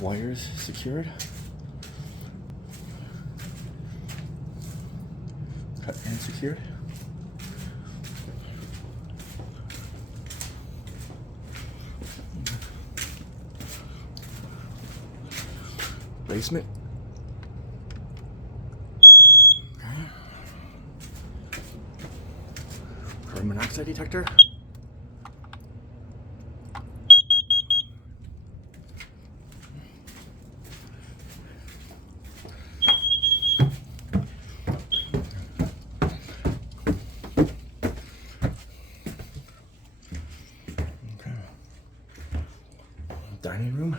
Wires secured. Cut and secured. Basement. Okay. Carbon monoxide detector. Okay. Dining room.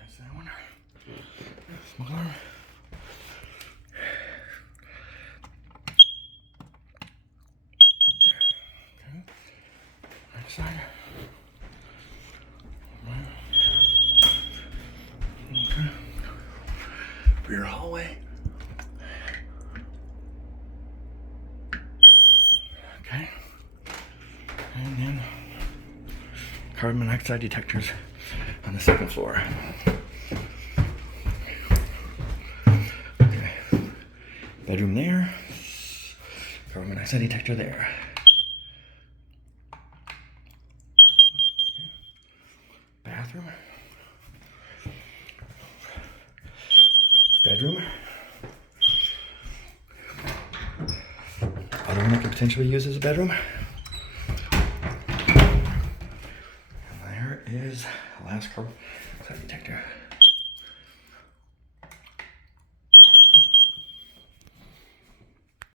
That's that one. Smaller. Okay. Right side. Okay. Rear hallway. Okay. And then carbon monoxide detectors on the second floor. Okay. Bedroom there. Carbon monoxide detector there. Bathroom. Bedroom. Other one that could potentially be used as a bedroom.